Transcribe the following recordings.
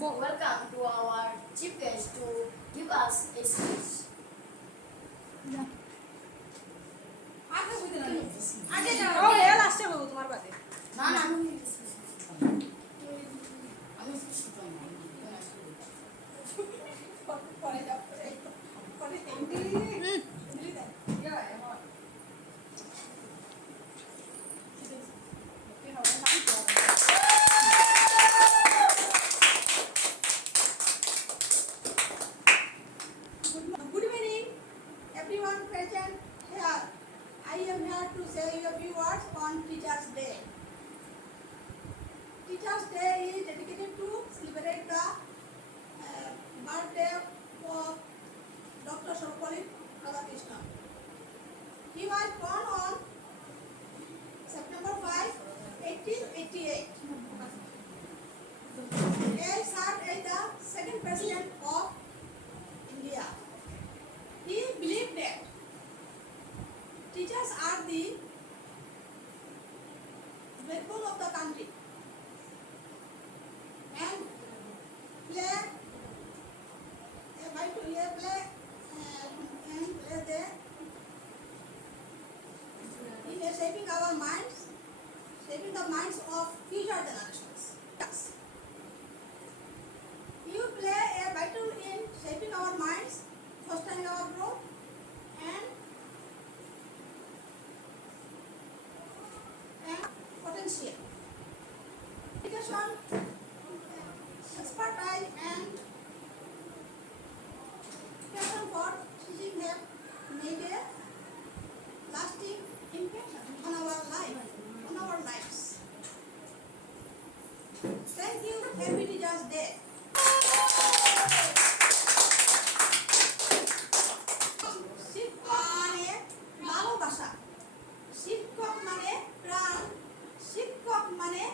welcome to our chief guest to give us a speech. আগে যাও এ লাস্টে বলবো তোমার বাদে না না আমি speech করব না পরে যাও পরে Good evening, everyone present here. I am here to say a few words on Teachers' Day. Teachers' Day is dedicated to celebrate the birthday of Dr. Sarvapalli Radhakrishnan. He was born on September 5, 1888. He served as the second president of India. He believed that teachers are the backbone of the country and play a vital in shaping our minds, shaping the minds of future generations. Yes. You play a vital in shaping our minds, fostering our growth, and potential. Education, expertise, and passion for teaching have made a lasting impact on our lives. Thank you. Happy Teachers' Day. শিক্ষক মানে ভালোবাসা, শিক্ষক মানে প্রাণ, শিক্ষক মানে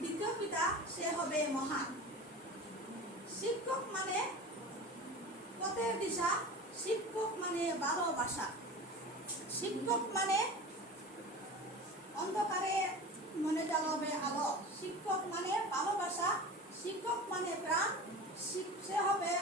দ্বিতীয় পিতা, সে হবে মহান। শিক্ষক মানে পথের দিশা, শিক্ষক মানে ভালোবাসা, শিক্ষক মানে অন্ধকারে মনে জ্বালাবে আলো, শিক্ষক মানে ভালোবাসা, শিক্ষক মানে প্রাণ, সে হবে